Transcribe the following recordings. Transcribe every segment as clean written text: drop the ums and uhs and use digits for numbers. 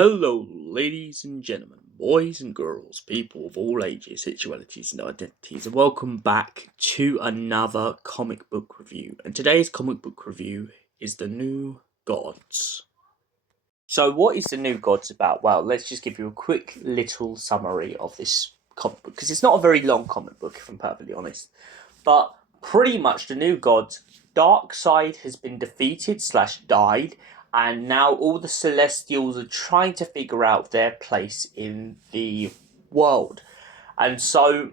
Hello, ladies and gentlemen, boys and girls, people of all ages, sexualities, and identities, and welcome back to another comic book review. And today's comic book review is The New Gods. So, what is The New Gods about? Well, let's just give you a quick little summary of this comic book, because it's not a very long comic book, if I'm perfectly honest. But pretty much The New Gods, Darksied has been defeated/died, and now all the Celestials are trying to figure out their place in the world, and so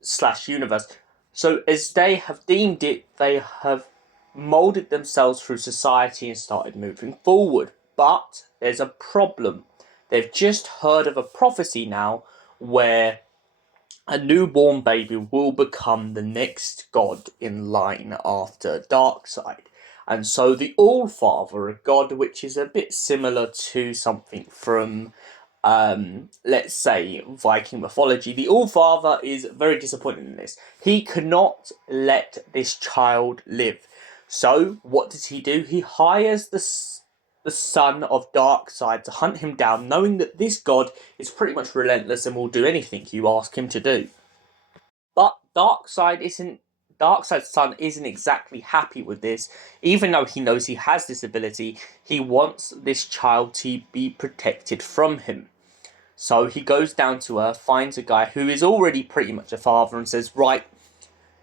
slash universe. So as they have deemed it, they have molded themselves through society and started moving forward. But there's a problem. They've just heard of a prophecy now where a newborn baby will become the next god in line after Darksied. And so the All-Father, a god which is a bit similar to something from, let's say, Viking mythology, the All-Father is very disappointed in this. He cannot let this child live. So what does he do? He hires the son of Darksied to hunt him down, knowing that this god is pretty much relentless and will do anything you ask him to do. But Darkside's son isn't exactly happy with this. Even though he knows he has this ability, he wants this child to be protected from him. So he goes down to Earth, finds a guy who is already pretty much a father, and says, right,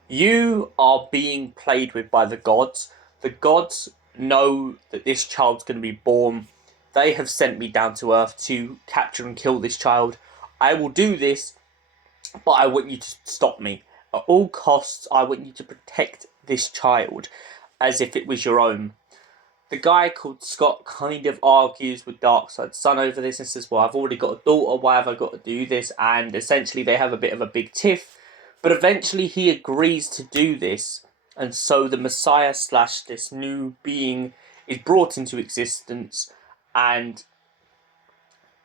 you are being played with by the gods. The gods know that this child's going to be born. They have sent me down to Earth to capture and kill this child. I will do this, but I want you to stop me. At all costs, I want you to protect this child as if it was your own. The guy called Scott kind of argues with Darkside's son over this and says, well, I've already got a daughter, why have I got to do this? And essentially they have a bit of a big tiff. But eventually he agrees to do this. And so the Messiah slash this new being is brought into existence and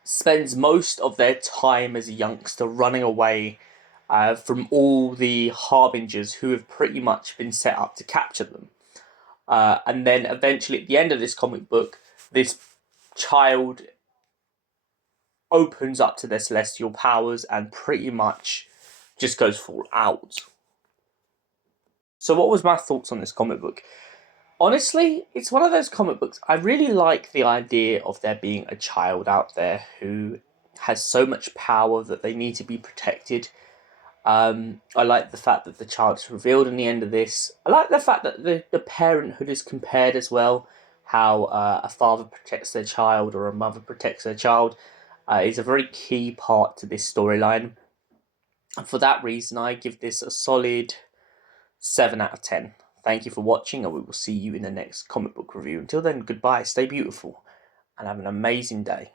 spends most of their time as a youngster running away from all the harbingers who have pretty much been set up to capture them. And then eventually at the end of this comic book, this child opens up to their celestial powers and pretty much just goes full out. So what was my thoughts on this comic book? Honestly, it's one of those comic books. I really like the idea of there being a child out there who has so much power that they need to be protected. I like the fact that the child is revealed in the end of this. I like the fact that the parenthood is compared as well. How a father protects their child or a mother protects their child is a very key part to this storyline. And for that reason, I give this a solid 7 out of 10. Thank you for watching, and we will see you in the next comic book review. Until then, goodbye, stay beautiful, and have an amazing day.